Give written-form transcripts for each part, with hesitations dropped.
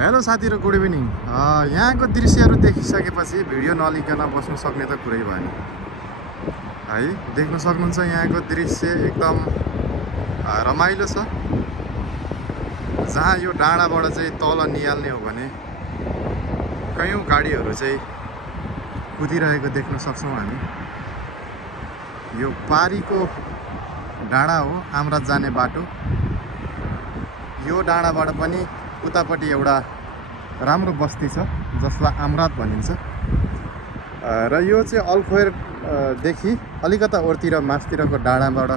Hello साथीहरु, good evening. यहाँको दृश्यहरू देखिसकेपछि भिडियो नलिकन बस्नु सक्ने त कुरै भएन है। देख्न सक्नुहुन्छ यहाँको दृश्य एकदम रमाइलो छ। जहाँ यो डाँडाबाट चाहिँ तल निहाल्ने हो भने कयौं गाडीहरू चाहिँ कुदिरहेको देख्न सक्छौं हामी। यो पारीको डाँडा हो, आमरात जाने बाटो। यो डाँडाबाट पनि उतापट्टि एउटा राम्रो बस्ती छ जसलाई आमरात भनिन्छ र यो चाहिँ अल्खोयर देखि अलिकता ओरतिर मास्तिरको डाँडाबाट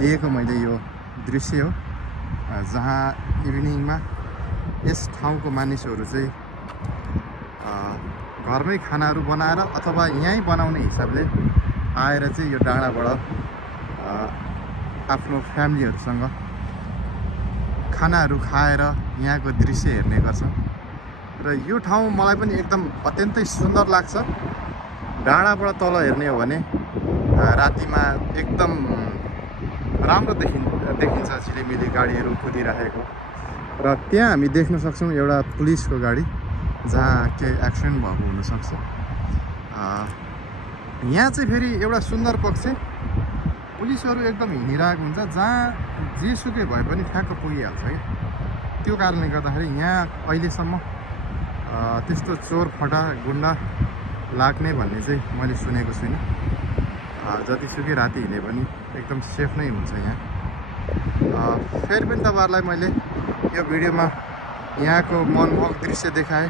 लिएको मैले यो दृश्य हो। जहाँ इभिनिङमा यस ठाउँको मानिसहरू चाहिँ घरमै खानाहरू बनाएर अथवा यहीँ बनाउने हिसाबले आएर चाहिँ यो डाँडाबाट आफ्नो फ्यामिलीहरूसँग खानाहरू खाएर यहाँको दृश्य हेर्ने गर्छ। र यो ठाउँ मलाई पनि एकदम अत्यन्तै सुन्दर लाग्छ। डाँडाबाट तल हेर्ने हो भने रातिमा एकदम राम्रो देखिन्छ झिलिमिली गाडीहरू कुदिरहेको। र त्यहाँ हामी देख्न सक्छौँ एउटा पुलिसको गाडी जहाँ केही एक्सिडेन्ट भएको हुनसक्छ। यहाँ चाहिँ फेरि एउटा सुन्दर पक्ष, पुलिसहरू एकदम हिँडिरहेको हुन्छ। जहाँ जेसुकै भए पनि ठ्याक्क पुगिहाल्छ क्या। त्यो कारणले गर्दाखेरि यहाँ अहिलेसम्म त्यस्तो चोर फटा गुन्डा लाग्ने भन्ने चाहिँ मैले सुनेको छुइनँ। जतिसुकै राति हिँडे पनि एकदम सेफ नै हुन्छ यहाँ। फेरि पनि तपाईँहरूलाई मैले यो भिडियोमा यहाँको मनमोहक दृश्य देखाएँ।